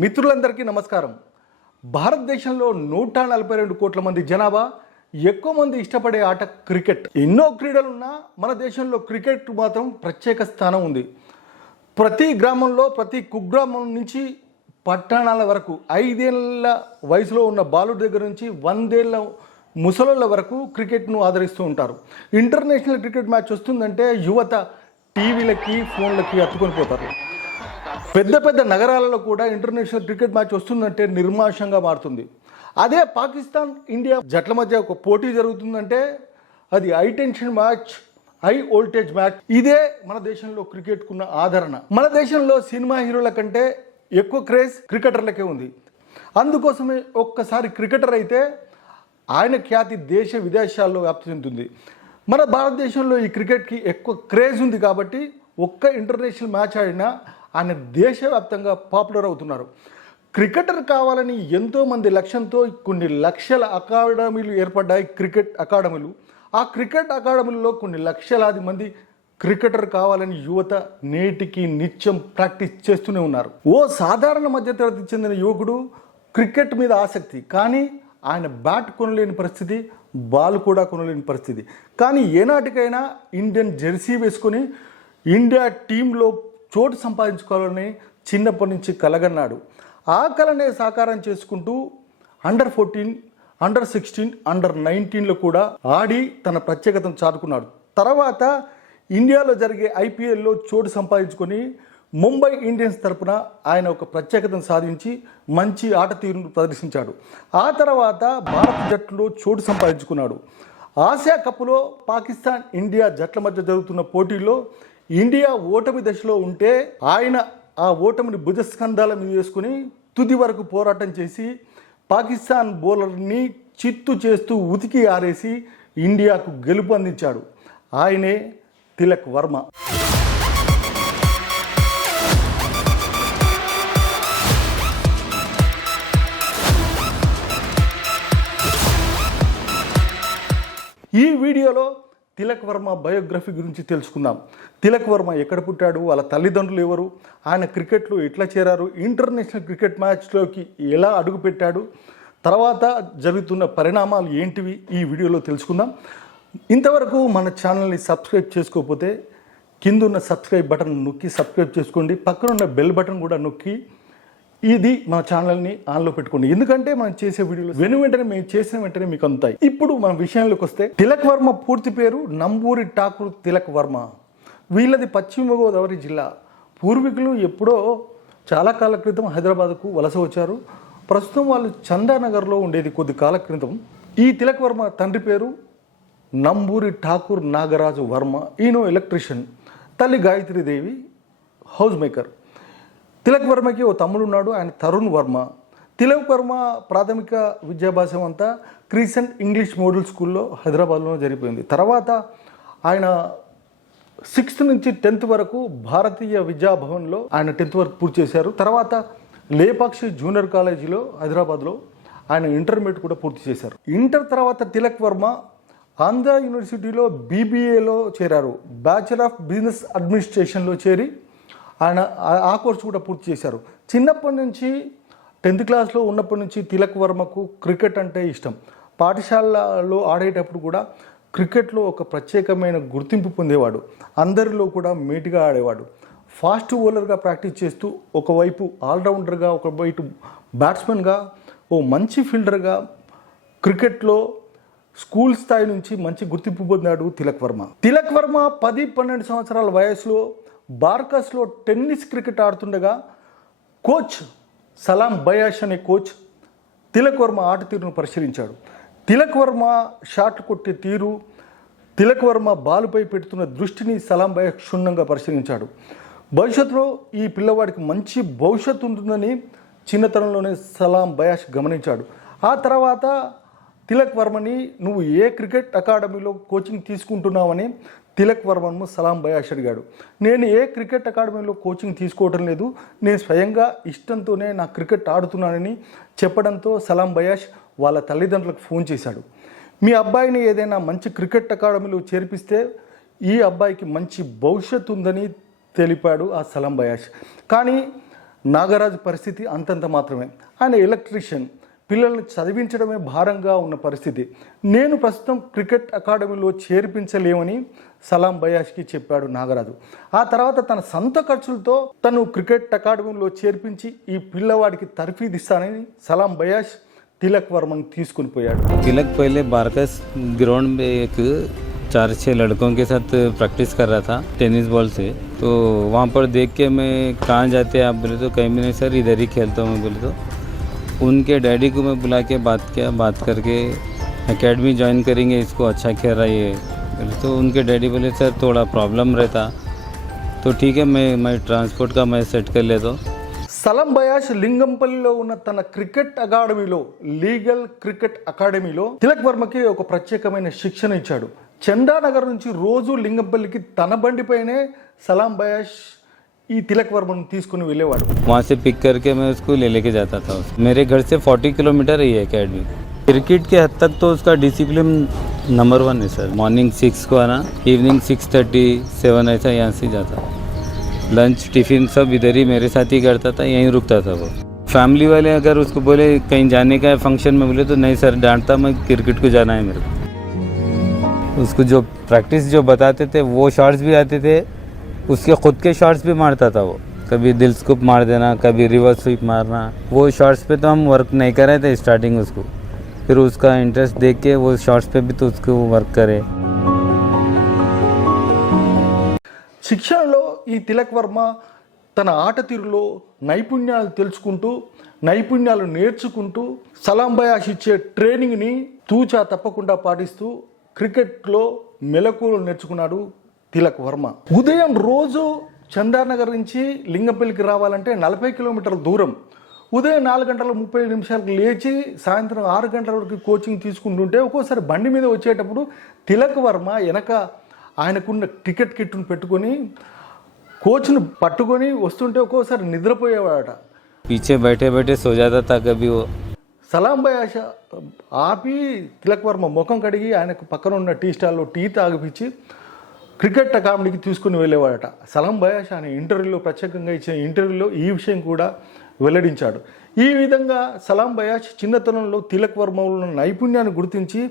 మిత్రులందరికీ నమస్కారం. భారతదేశంలో నూట నలభై రెండు కోట్ల మంది జనాభా ఎక్కువ మంది ఇష్టపడే ఆట క్రికెట్. ఎన్నో క్రీడలున్నా మన దేశంలో క్రికెట్ మాత్రం ప్రత్యేక స్థానం ఉంది. ప్రతి గ్రామంలో ప్రతి కుగ్రామం నుంచి పట్టణాల వరకు ఐదేళ్ళ వయసులో ఉన్న బాలుడి దగ్గర నుంచి వందేళ్ళ ముసలోళ్ళ వరకు క్రికెట్ను ఆదరిస్తూ ఉంటారు. ఇంటర్నేషనల్ క్రికెట్ మ్యాచ్ వస్తుందంటే యువత టీవీలకి ఫోన్లకి అత్తుకొని పోతారు. పెద్ద పెద్ద నగరాలలో కూడా ఇంటర్నేషనల్ క్రికెట్ మ్యాచ్ వస్తుందంటే నిర్మాషంగా మారుతుంది. అదే పాకిస్తాన్ ఇండియా జట్ల మధ్య ఒక పోటీ జరుగుతుందంటే అది high tension match high voltage match ఇదే మన దేశంలో క్రికెట్కున్న ఆదరణ. మన దేశంలో సినిమా హీరోల కంటే ఎక్కువ క్రేజ్ క్రికెటర్లకే ఉంది. అందుకోసమే ఒక్కసారి క్రికెటర్ అయితే ఆయన ఖ్యాతి దేశ విదేశాల్లో వ్యాప్తి చెందుతుంది. మన భారతదేశంలో ఈ క్రికెట్కి ఎక్కువ క్రేజ్ ఉంది కాబట్టి ఒక్క ఇంటర్నేషనల్ మ్యాచ్ ఆడినా ఆయన దేశవ్యాప్తంగా పాపులర్ అవుతున్నారు. క్రికెటర్ కావాలని ఎంతోమంది లక్ష్యంతో కొన్ని లక్షల అకాడమీలు ఏర్పడ్డాయి క్రికెట్ అకాడమీలు. ఆ క్రికెట్ అకాడమీలో కొన్ని లక్షలాది మంది క్రికెటర్ కావాలని యువత నేటికి నిత్యం ప్రాక్టీస్ చేస్తూనే ఉన్నారు. ఓ సాధారణ మధ్యతరగతి చెందిన యువకుడు క్రికెట్ మీద ఆసక్తి కానీ ఆయన బ్యాట్ కొనలేని పరిస్థితి బాల్ కూడా కొనలేని పరిస్థితి. కానీ ఏనాటికైనా ఇండియన్ జెర్సీ వేసుకొని ఇండియా టీంలో చోటు సంపాదించుకోవాలని చిన్నప్పటి నుంచి కలగన్నాడు. ఆ కలనే సాకారం చేసుకుంటూ under fourteen under sixteen under నైన్టీన్లో కూడా ఆడి తన ప్రత్యేకతను చాటుకున్నాడు. తర్వాత ఇండియాలో జరిగే ఐపీఎల్లో చోటు సంపాదించుకొని ముంబై ఇండియన్స్ తరపున ఆయన ఒక ప్రత్యేకతను సాధించి మంచి ఆట తీరును ప్రదర్శించాడు. ఆ తర్వాత భారత జట్టులో చోటు సంపాదించుకున్నాడు. ఆసియా కప్లో పాకిస్తాన్ ఇండియా జట్ల మధ్య జరుగుతున్న పోటీల్లో ఇండియా ఓటమి దశలో ఉంటే ఆయన ఆ ఓటమిని భుజస్కంధాల మీద వేసుకుని తుది వరకు పోరాటం చేసి పాకిస్తాన్ బౌలర్ని చిత్తు చేస్తూ ఉతికి ఆరేసి ఇండియాకు గెలుపు అందించాడు. ఆయనే తిలక్ వర్మ. ఈ వీడియోలో తిలక్ వర్మ బయోగ్రఫీ గురించి తెలుసుకుందాం. తిలక్ వర్మ ఎక్కడ పుట్టాడు? వాళ్ళ తల్లిదండ్రులు ఎవరు? ఆయన క్రికెట్లో ఎట్లా చేరారు? ఇంటర్నేషనల్ క్రికెట్ మ్యాచ్లోకి ఎలా అడుగుపెట్టాడు తర్వాత జరుగుతున్న పరిణామాలు ఏంటివి? ఈ వీడియోలో తెలుసుకుందాం. ఇంతవరకు మన ఛానల్ని సబ్స్క్రైబ్ చేసుకోకపోతే కింద ఉన్న సబ్స్క్రైబ్ బటన్ నొక్కి సబ్స్క్రైబ్ చేసుకోండి. పక్కన ఉన్న బెల్ బటన్ కూడా నొక్కి ఇది మన ఛానల్ని ఆన్లో పెట్టుకోండి. ఎందుకంటే మనం చేసే వీడియోలు వెను వెంటనే మేము చేసిన వెంటనే మీకు అందుతాయి. ఇప్పుడు మన విషయంలోకి వస్తే తిలక్ వర్మ పూర్తి పేరు నంబూరి ఠాకూర్ తిలక్ వర్మ. వీళ్ళది పశ్చిమ గోదావరి జిల్లా. పూర్వీకులు ఎప్పుడో చాలా కాల క్రితం హైదరాబాద్కు వలస వచ్చారు. ప్రస్తుతం వాళ్ళు చందానగర్లో ఉండేది కొద్ది కాల క్రితం. ఈ తిలక్ వర్మ తండ్రి పేరు నంబూరి ఠాకూర్ నాగరాజు వర్మ. ఈయన ఎలక్ట్రీషియన్. తల్లి గాయత్రీదేవి హౌస్ మేకర్. తిలక్ వర్మకి ఓ తమ్ముడు ఉన్నాడు ఆయన తరుణ్ వర్మ. తిలక్ వర్మ ప్రాథమిక విద్యాభ్యాసం అంతా క్రీసెంట్ ఇంగ్లీష్ మోడల్ స్కూల్లో హైదరాబాద్లో జరిగిపోయింది. తర్వాత ఆయన సిక్స్త్ నుంచి టెన్త్ వరకు భారతీయ విద్యాభవన్లో ఆయన టెన్త్ వరకు పూర్తి చేశారు. తర్వాత లేపాక్షి జూనియర్ కాలేజీలో హైదరాబాద్లో ఆయన ఇంటర్మీడియట్ కూడా పూర్తి చేశారు. ఇంటర్ తర్వాత తిలక్ వర్మ ఆంధ్ర యూనివర్సిటీలో బీబీఏలో చేరారు. బ్యాచిలర్ ఆఫ్ బిజినెస్ అడ్మినిస్ట్రేషన్లో చేరి ఆయన ఆ- కోర్సు కూడా పూర్తి చేశారు. చిన్నప్పటి నుంచి టెన్త్ క్లాస్లో ఉన్నప్పటి నుంచి తిలక్ వర్మకు క్రికెట్ అంటే ఇష్టం. పాఠశాలలో ఆడేటప్పుడు కూడా క్రికెట్లో ఒక ప్రత్యేకమైన గుర్తింపు పొందేవాడు. అందరిలో కూడా మేటిగా ఆడేవాడు. ఫాస్ట్ బౌలర్గా ప్రాక్టీస్ చేస్తూ ఒకవైపు ఆల్రౌండర్గా ఒకవైపు బ్యాట్స్మెన్గా ఓ మంచి ఫీల్డర్గా క్రికెట్లో స్కూల్ స్థాయి నుంచి మంచి గుర్తింపు పొందాడు తిలక్ వర్మ. తిలక్ వర్మ పది పన్నెండు సంవత్సరాల వయసులో బార్కస్లో టెన్నిస్ క్రికెట్ ఆడుతుండగా కోచ్ సలాం బయాష్ అనే కోచ్ తిలక్ వర్మ ఆట తీరును పరిశీలించాడు. తిలక్ వర్మ షాట్ కొట్టే తీరు తిలక్ వర్మ బాలుపై పెడుతున్న దృష్టిని సలాం బయాష్ క్షుణ్ణంగా పరిశీలించాడు. భవిష్యత్తులో ఈ పిల్లవాడికి మంచి భవిష్యత్తు ఉంటుందని చిన్నతనంలోనే సలాం బయాష్ గమనించాడు. ఆ తర్వాత తిలక్ వర్మని నువ్వు ఏ క్రికెట్ అకాడమీలో కోచింగ్ తీసుకుంటున్నావని తిలక్ వర్మను సలాం బయాష్ అడిగాడు. నేను ఏ క్రికెట్ అకాడమీలో కోచింగ్ తీసుకోవటం లేదు. నేను స్వయంగా ఇష్టంతోనే నా క్రికెట్ ఆడుతున్నానని చెప్పడంతో సలాం బయాష్ వాళ్ళ తల్లిదండ్రులకు ఫోన్ చేశాడు. మీ అబ్బాయిని ఏదైనా మంచి క్రికెట్ అకాడమీలో చేర్పిస్తే ఈ అబ్బాయికి మంచి భవిష్యత్తు ఉందని తెలిపాడు ఆ సలాం బయాష్. కానీ నాగరాజు పరిస్థితి అంతంత మాత్రమే. ఆయన ఎలక్ట్రీషియన్. పిల్లల్ని చదివించడమే భారంగా ఉన్న పరిస్థితి. నేను ప్రస్తుతం క్రికెట్ అకాడమీలో చేర్పించలేమని సలాం బయాష్కి చెప్పాడు నాగరాజు ఆ తర్వాత తన సొంత ఖర్చులతో తను క్రికెట్ అకాడమీలో చేర్పించి ఈ పిల్లవాడికి తర్ఫీదిస్తానని సలాం బయాష్ తిలక్ వర్మను తీసుకుని పోయాడు तिलक पहले बारकस ग्राउंड में एक चार छः लड़कों के साथ प्रैक्टिस कर रहा था टेनिस बॉल से तो वहाँ पर देख के मैं कहाँ जाते हैं आप बोले तो कहीं भी नहीं सर इधर ही खेलता हूँ मैं बोले तो उनके डैडी को मैं बुला के बात किया बात करके एकेडमी ज्वाइन करेंगे इसको अच्छा खेल रहा है ये बोले तो उनके डैडी बोले सर थोड़ा प्रॉब्लम रहता तो ठीक है मैं मैं ट्रांसपोर्ट का मैं सेट कर लेता हूँ సలం బయాష్ లింగంపల్లిలో ఉన్న తన క్రికెట్ అకాడమీలో లీగల్ క్రికెట్ అకాడమీలో తిలక్ వర్మకి ఒక ప్రత్యేకమైన శిక్షణ ఇచ్చాడు చందానగర్ నుంచి రోజు లింగంపల్లికి తన బండిపైనే సలాం బయాష్ ఈ తిలక్ వర్మను తీసుకుని వెళ్ళేవాడు वहाँ से पिक करके मैं उसको ले लेके जाता था मेरे घर से 40 किलोमीटर है ये अकेडमी क्रिकेट के हद तक तो उसका डिसिप्लिन नंबर वन है सर। मॉर्निंग सिक्स को आना इवनिंग सिक्स थर्टी सेवन ऐसा यहाँ से जाता। लंच टिफ़िन सब इधर ही मेरे साथ ही करता था, यहीं रुकता था वो। फैमिली वाले अगर उसको बोले कहीं जाने का है फ़ंक्शन में बोले तो नहीं सर, डांटता मैं क्रिकेट को जाना है मेरे को। उसको जो प्रैक्टिस जो बताते थे, वो शॉट्स भी आते थे, उसके खुद के शॉट्स भी मारता था वो। कभी दिल स्कूप मार देना, कभी रिवर्स स्वीप मारना, वो शॉट्स पे तो हम वर्क नहीं कर रहे थे स्टार्टिंग उसको। फिर उसका इंटरेस्ट देख के वो शॉट्स पे भी तो उसको वर्क करे శిక్షణలో ఈ తిలక్ వర్మ తన ఆట తీరులో నైపుణ్యాలు తెలుసుకుంటూ నైపుణ్యాలు నేర్చుకుంటూ సలాం బయాష్ ఇచ్చే ట్రైనింగ్ని తూచా తప్పకుండా పాటిస్తూ క్రికెట్లో మెలకువలు నేర్చుకున్నాడు తిలక్ వర్మ ఉదయం రోజు చందానగర్ నుంచి లింగంపల్లికి రావాలంటే నలభై కిలోమీటర్ల దూరం ఉదయం నాలుగు గంటల ముప్పై నిమిషాలకు లేచి సాయంత్రం ఆరు గంటల వరకు కోచింగ్ తీసుకుంటుంటే ఒక్కోసారి బండి మీద వచ్చేటప్పుడు తిలక్ వర్మ వెనక ఆయనకున్న టికెట్ కిట్ను పెట్టుకొని కోచ్ను పట్టుకొని వస్తుంటే ఒక్కోసారి నిద్రపోయేవాడట. పీచే బయటే బయటే సోజాదా తగ్గబి సలాం బయాష ఆపి తిలక్ వర్మ ముఖం కడిగి ఆయనకు పక్కన ఉన్న టీ స్టాల్లో టీ తాగిపించి క్రికెట్ అకాడమీకి తీసుకుని వెళ్ళేవాడట. సలాం బయాష్ ఆయన ఇంటర్వ్యూలో ప్రత్యేకంగా ఇచ్చిన ఇంటర్వ్యూలో ఈ విషయం కూడా వెల్లడించాడు. ఈ విధంగా సలాం బయాష్ చిన్నతనంలో తిలక్ వర్మలో ఉన్న నైపుణ్యాన్ని గుర్తించి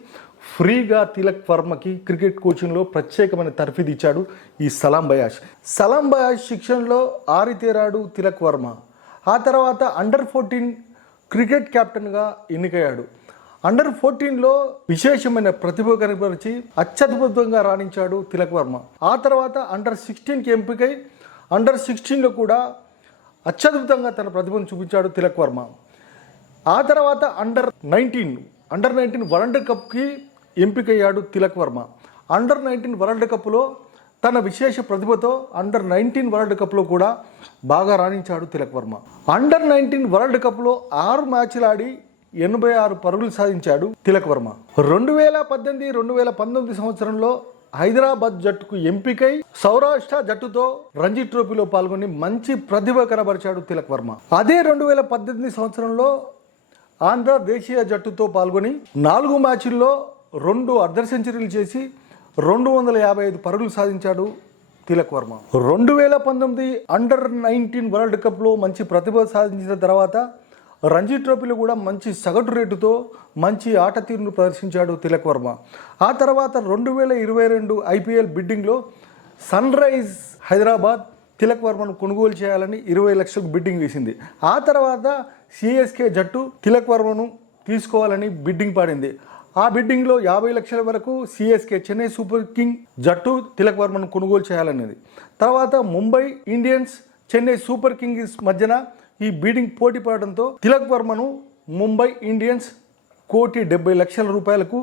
ఫ్రీగా తిలక్ వర్మకి క్రికెట్ కోచింగ్లో ప్రత్యేకమైన తర్ఫీదు ఇచ్చాడు ఈ సలాం బయాష్. సలాం బయాష్ శిక్షణలో ఆరితేరాడు తిలక్ వర్మ. ఆ తర్వాత అండర్ ఫోర్టీన్ క్రికెట్ కెప్టెన్గా ఎన్నికయ్యాడు. అండర్ ఫోర్టీన్లో విశేషమైన ప్రతిభ కనపరిచి అత్యద్భుతంగా రాణించాడు తిలక్ వర్మ. ఆ తర్వాత అండర్ సిక్స్టీన్కి ఎంపికై అండర్ సిక్స్టీన్లో కూడా అత్యద్భుతంగా తన ప్రతిభను చూపించాడు తిలక్ వర్మ. ఆ తర్వాత under nineteen under nineteen world కప్కి ఎంపికయ్యాడు Tilak Varma. Under nineteen world కప్లో తన విశేష ప్రతిభతో అండర్ నైన్టీన్ వరల్డ్ కప్లో కూడా బాగా రాణించాడు Tilak Varma. Under nineteen world కప్లో ఆరు మ్యాచ్లు ఆడి ఎనభై ఆరు పరుగులు సాధించాడు తిలక్ వర్మ. రెండు వేల పద్దెనిమిది రెండు వేల పంతొమ్మిది సంవత్సరంలో హైదరాబాద్ జట్టుకు ఎంపికై సౌరాష్ట్ర జట్టుతో రంజీ ట్రోఫీలో పాల్గొని మంచి ప్రతిభ కనబరిచాడు తిలక్ వర్మ. అదే రెండు వేల పద్దెనిమిది సంవత్సరంలో ఆంధ్ర దేశీయ జట్టుతో పాల్గొని నాలుగు మ్యాచ్ల్లో రెండు అర్ధ సెంచరీలు చేసి రెండు వందల యాభై ఐదు పరుగులు సాధించాడు తిలక్ వర్మ. రెండు వేల పంతొమ్మిది అండర్ నైన్టీన్ వరల్డ్ కప్లో మంచి ప్రతిభ సాధించిన తర్వాత రంజీ ట్రోఫీలో కూడా మంచి సగటు రేటుతో మంచి ఆట తీరును ప్రదర్శించాడు తిలక్ వర్మ. ఆ తర్వాత రెండు వేల ఇరవై రెండు ఐపీఎల్ బిడ్డింగ్లో సన్ రైజ్ హైదరాబాద్ తిలక్ వర్మను కొనుగోలు చేయాలని ఇరవై లక్షలకు బిడ్డింగ్ వేసింది. ఆ తర్వాత సిఎస్కే జట్టు తిలక్ వర్మను తీసుకోవాలని బిడ్డింగ్ పాడింది. ఆ బిడ్డింగ్లో యాభై లక్షల వరకు సిఎస్కే చెన్నై సూపర్ కింగ్ జట్టు తిలక్ వర్మను కొనుగోలు చేయాలనేది. తర్వాత Mumbai Indians Chennai Super Kings మధ్యన ఈ బీడింగ్ పోటీ పడడంతో తిలక్ వర్మను ముంబై ఇండియన్స్ కోటి డెబ్బై లక్షల రూపాయలకు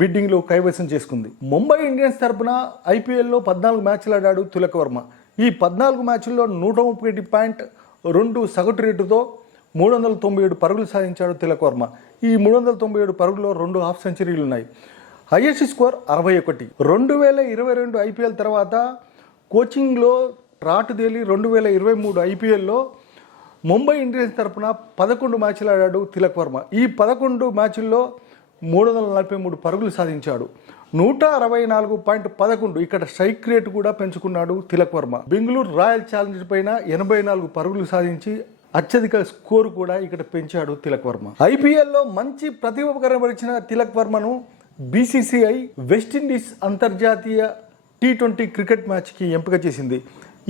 బిడ్డింగ్లో కైవసం చేసుకుంది. ముంబై ఇండియన్స్ తరపున ఐపీఎల్లో పద్నాలుగు మ్యాచ్లు ఆడాడు తిలక్ వర్మ. ఈ పద్నాలుగు మ్యాచ్ల్లో నూట ముప్పై ఒకటి పాయింట్ రెండు సగటు రేటుతో మూడు వందల తొంభై ఏడు పరుగులు సాధించాడు తిలక్ వర్మ. ఈ మూడు వందల తొంభై ఏడు పరుగులో రెండు హాఫ్ సెంచరీలు ఉన్నాయి. హైయెస్ట్ స్కోర్ అరవై ఒకటి. రెండు వేల ఇరవై రెండు ఐపీఎల్ తర్వాత కోచింగ్లో రాటుదేలి రెండు వేల ఇరవై మూడు ఐపీఎల్లో ముంబై ఇండియన్స్ తరపున పదకొండు మ్యాచ్లు ఆడాడు తిలక్ వర్మ. ఈ పదకొండు మ్యాచ్ల్లో మూడు వందల నలభై మూడు పరుగులు సాధించాడు. నూట అరవై నాలుగు పాయింట్ పదకొండు ఇక్కడ స్ట్రైక్ రేట్ కూడా పెంచుకున్నాడు తిలక్ వర్మ. బెంగళూరు రాయల్ ఛాలెంజర్ పైన ఎనభై నాలుగు పరుగులు సాధించి అత్యధిక స్కోరు కూడా ఇక్కడ పెంచాడు తిలక్ వర్మ. ఐపీఎల్లో మంచి ప్రతిభ కనబరిచిన తిలక్ వర్మను బీసీసీఐ వెస్టిండీస్ అంతర్జాతీయ టీ ట్వంటీ క్రికెట్ మ్యాచ్కి ఎంపిక చేసింది.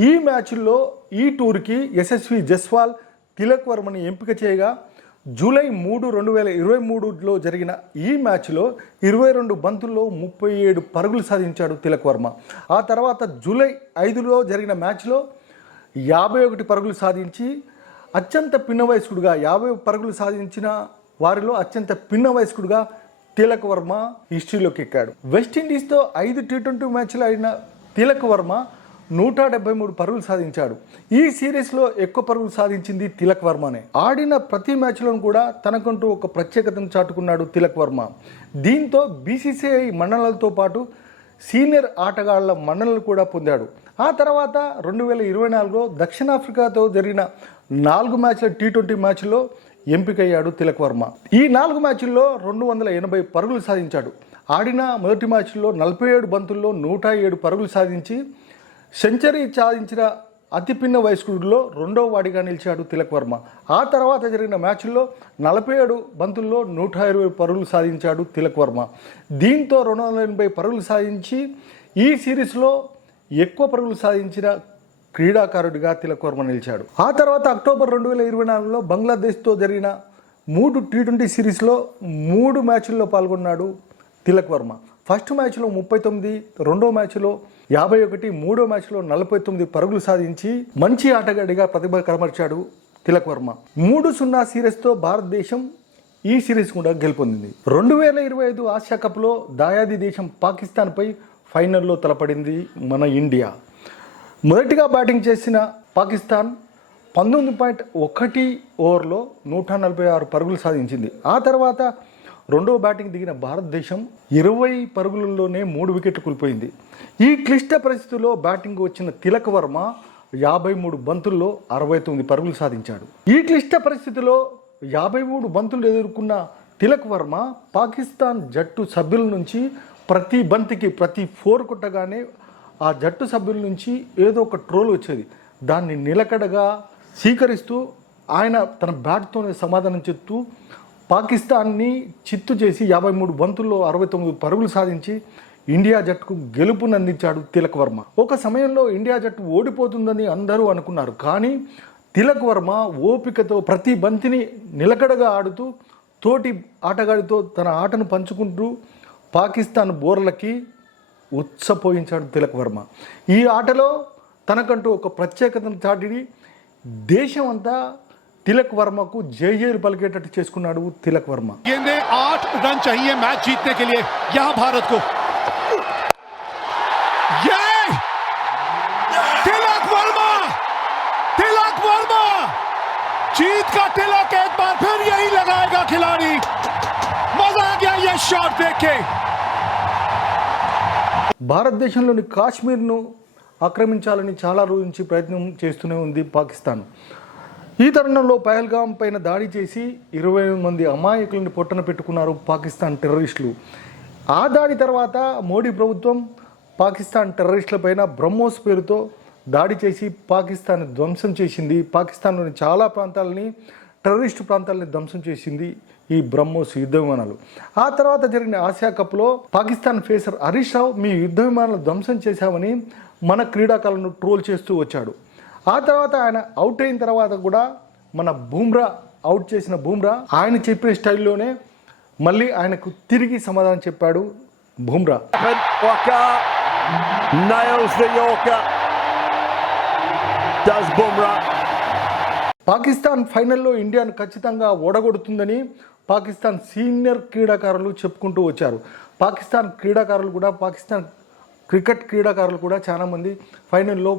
ఈ మ్యాచ్లో ఈ టూర్కి యశస్వి జస్వాల్ తిలక్ వర్మని ఎంపిక చేయగా జూలై మూడు రెండు వేల ఇరవై మూడులో జరిగిన ఈ మ్యాచ్లో ఇరవై రెండు బంతుల్లో ముప్పై ఏడు పరుగులు సాధించాడు తిలక్ వర్మ. ఆ తర్వాత జూలై ఐదులో జరిగిన మ్యాచ్లో యాభై ఒకటి పరుగులు సాధించి అత్యంత పిన్న వయస్కుడుగా యాభై పరుగులు సాధించిన వారిలో అత్యంత పిన్న వయస్కుడుగా తిలక్ వర్మ హిస్టరీలోకి ఎక్కాడు. వెస్టిండీస్తో ఐదు టీ ట్వంటీ మ్యాచ్లు ఆడిన తిలక్ వర్మ నూట డెబ్బై మూడు పరుగులు సాధించాడు. ఈ సిరీస్లో ఎక్కువ పరుగులు సాధించింది తిలక్ వర్మనే. ఆడిన ప్రతి మ్యాచ్లోనూ కూడా తనకంటూ ఒక ప్రత్యేకతను చాటుకున్నాడు తిలక్ వర్మ. దీంతో బీసీసీఐ మండలాలతో పాటు సీనియర్ ఆటగాళ్ళ మన్ననలు కూడా పొందాడు. ఆ తర్వాత రెండు వేల ఇరవై నాలుగులో దక్షిణాఫ్రికాతో జరిగిన నాలుగు మ్యాచ్ల టీ ట్వంటీ మ్యాచ్లో ఎంపికయ్యాడు తిలక్ వర్మ. ఈ నాలుగు మ్యాచ్ల్లో రెండు వందల ఎనభై పరుగులు సాధించాడు. ఆడిన మొదటి మ్యాచ్లో నలభై ఏడు బంతుల్లో నూట ఏడు పరుగులు సాధించి సెంచరీ సాధించిన అతిపిన్న వయస్కుడిలో రెండో వాడిగా నిలిచాడు తిలక్ వర్మ. ఆ తర్వాత జరిగిన మ్యాచ్ల్లో నలభై ఏడు బంతుల్లో నూట ఇరవై పరుగులు సాధించాడు తిలక్ వర్మ. దీంతో రెండు వందల ఎనభై పరుగులు సాధించి ఈ సిరీస్లో ఎక్కువ పరుగులు సాధించిన క్రీడాకారుడిగా తిలక్ వర్మ నిలిచాడు. ఆ తర్వాత అక్టోబర్ రెండు వేల ఇరవై నాలుగులో బంగ్లాదేశ్తో జరిగిన మూడు టీ ట్వంటీ సిరీస్లో మూడు మ్యాచ్ల్లో పాల్గొన్నాడు తిలక్ వర్మ. ఫస్ట్ మ్యాచ్లో ముప్పై తొమ్మిది రెండో మ్యాచ్లో యాభై ఒకటి మూడో మ్యాచ్లో నలభై తొమ్మిది పరుగులు సాధించి మంచి ఆటగాడిగా ప్రతిభ కనబరిచాడు తిలక్ వర్మ. మూడు సున్నా సిరీస్తో భారతదేశం ఈ సిరీస్ కూడా గెలుపొందింది. రెండు వేల ఇరవై ఐదు ఆసియా కప్లో దాయాది దేశం పాకిస్తాన్పై ఫైనల్లో తలపడింది మన ఇండియా. మొదటిగా బ్యాటింగ్ చేసిన పాకిస్తాన్ పంతొమ్మిది పాయింట్ ఒకటి ఓవర్లో నూట నలభై ఆరు పరుగులు సాధించింది. ఆ తర్వాత రెండవ బ్యాటింగ్ దిగిన భారతదేశం ఇరవై పరుగులలోనే మూడు వికెట్లు కోల్పోయింది. ఈ క్లిష్ట పరిస్థితుల్లో బ్యాటింగ్ వచ్చిన తిలక్ వర్మ యాభై మూడు బంతుల్లో అరవై తొమ్మిది పరుగులు సాధించాడు. ఈ క్లిష్ట పరిస్థితిలో యాభై మూడు బంతులు ఎదుర్కొన్న తిలక్ వర్మ పాకిస్తాన్ జట్టు సభ్యుల నుంచి ప్రతి బంతికి ప్రతి ఫోర్ కొట్టగానే ఆ జట్టు సభ్యుల నుంచి ఏదో ఒక ట్రోల్ వచ్చేది. దాన్ని నిలకడగా స్వీకరిస్తూ ఆయన తన బ్యాట్తోనే సమాధానం చెప్తూ పాకిస్తాన్ని చిత్తు చేసి యాభై మూడు బంతుల్లో అరవై తొమ్మిది పరుగులు సాధించి ఇండియా జట్టుకు గెలుపునందించాడు తిలక్ వర్మ. ఒక సమయంలో ఇండియా జట్టు ఓడిపోతుందని అందరూ అనుకున్నారు. కానీ తిలక్ వర్మ ఓపికతో ప్రతి బంతిని నిలకడగా ఆడుతూ తోటి ఆటగాడితో తన ఆటను పంచుకుంటూ పాకిస్తాన్ బోర్లకి ఉత్సపోయించాడు తిలక్ వర్మ. ఈ ఆటలో తనకంటూ ఒక ప్రత్యేకతను చాటి దేశం అంతా తిలక్ వర్మకు జైజేలు పలికేటట్టు చేసుకున్నాడు తిలక్ వర్మ गेंदे आठ रन चाहिए मैच जीतने के लिए यहां भारत को ये तिलक वर्मा तिलक वर्मा जीत का तिलक एक बार फिर यही लगाएगा खिलाड़ी मजा आ गया ये शॉट देख के భారతదేశంలోని కాశ్మీర్ను ఆక్రమించాలని చాలా రోజు నుంచి ప్రయత్నం చేస్తూనే ఉంది పాకిస్తాన్ ఈ తరుణంలో పహల్గాం పైన దాడి చేసి ఇరవై మంది అమాయకులను పొట్టన పెట్టుకున్నారు పాకిస్తాన్ టెర్రరిస్టులు. ఆ దాడి తర్వాత మోడీ ప్రభుత్వం పాకిస్తాన్ టెర్రరిస్టులపైన బ్రహ్మోస్ పేరుతో దాడి చేసి పాకిస్తాన్ ధ్వంసం చేసింది. పాకిస్తాన్లోని చాలా ప్రాంతాలని టెర్రరిస్టు ప్రాంతాలని ధ్వంసం చేసింది ఈ బ్రహ్మోస్ యుద్ధ విమానాలు. ఆ తర్వాత జరిగిన ఆసియా కప్లో పాకిస్తాన్ ఫేసర్ హరీష్ రావు మీ యుద్ధ విమానాలు ధ్వంసం చేశామని మన క్రీడాకారులను ట్రోల్ చేస్తూ వచ్చాడు. ఆ తర్వాత ఆయన అవుట్ అయిన తర్వాత కూడా మన బూమ్రా అవుట్ చేసిన బూమ్రా ఆయన చెప్పే స్టైల్లోనే మళ్ళీ ఆయనకు తిరిగి సమాధానం చెప్పాడు బూమ్రా. పాకిస్తాన్ ఫైనల్లో ఇండియాను ఖచ్చితంగా ఓడగొడుతుందని పాకిస్తాన్ సీనియర్ క్రీడాకారులు చెప్పుకుంటూ వచ్చారు. పాకిస్తాన్ క్రీడాకారులు కూడా పాకిస్తాన్ క్రికెట్ క్రీడాకారులు కూడా చాలామంది ఫైనల్లో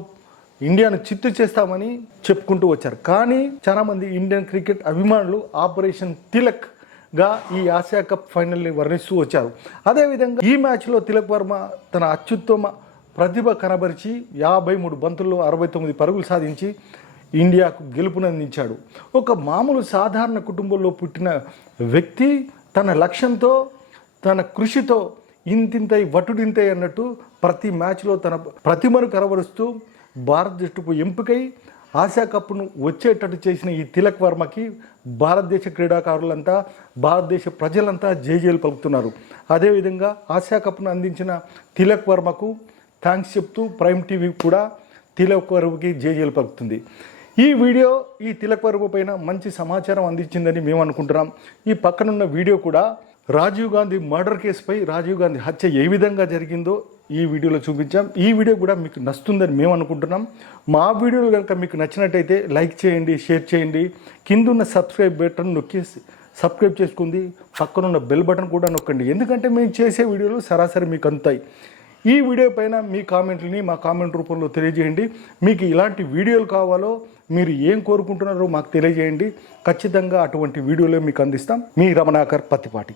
ఇండియాను చిత్తు చేస్తామని చెప్పుకుంటూ వచ్చారు. కానీ చాలామంది ఇండియన్ క్రికెట్ అభిమానులు ఆపరేషన్ తిలక్గా ఈ ఆసియా కప్ ఫైనల్ని వర్ణిస్తూ వచ్చారు. అదేవిధంగా ఈ మ్యాచ్లో తిలక్ వర్మ తన అత్యుత్తమ ప్రతిభ కనబరిచి యాభై మూడు బంతుల్లో అరవై తొమ్మిది పరుగులు సాధించి ఇండియాకు గెలుపునందించాడు. ఒక మామూలు సాధారణ కుటుంబంలో పుట్టిన వ్యక్తి తన లక్ష్యంతో తన కృషితో ఇంతింతై వటుడింతై అన్నట్టు ప్రతి మ్యాచ్లో తన ప్రతిమను కనబరుస్తూ భారత జట్టుకు ఎంపికై ఆసియా కప్ను వచ్చేటట్టు చేసిన ఈ తిలక్ వర్మకి భారతదేశ క్రీడాకారులంతా భారతదేశ ప్రజలంతా జేజేలు పలుకుతున్నారు. అదేవిధంగా ఆసియా కప్ను అందించిన తిలక్ వర్మకు థ్యాంక్స్ చెప్తూ ప్రైమ్ టీవీ కూడా తిలక్ వర్మకి జేజేలు పలుకుతుంది. ఈ వీడియో ఈ తిలక్ వర్మ పైన మంచి సమాచారం అందించిందని మేము అనుకుంటున్నాం. ఈ పక్కనున్న వీడియో కూడా రాజీవ్ గాంధీ మర్డర్ కేసుపై రాజీవ్ గాంధీ హత్య ఏ విధంగా జరిగిందో ఈ వీడియోలో చూపించాం. ఈ వీడియో కూడా మీకు నచ్చుతుందని మేము అనుకుంటున్నాం. మా వీడియోలు కనుక మీకు నచ్చినట్టయితే లైక్ చేయండి షేర్ చేయండి. కిందున్న సబ్స్క్రైబ్ బటన్ నొక్కేసి సబ్స్క్రైబ్ చేసుకుంది. పక్కనున్న బెల్ బటన్ కూడా నొక్కండి. ఎందుకంటే మేము చేసే వీడియోలు సరాసరి మీకు అందుతాయి. ఈ వీడియో పైన మీ కామెంట్లని మా కామెంట్ రూపంలో తెలియజేయండి. మీకు ఇలాంటి వీడియోలు కావాలో మీరు ఏం కోరుకుంటున్నారో మాకు తెలియజేయండి. ఖచ్చితంగా అటువంటి వీడియోలు మీకు అందిస్తాం. మీ రమణాకర్ పత్తిపాటి.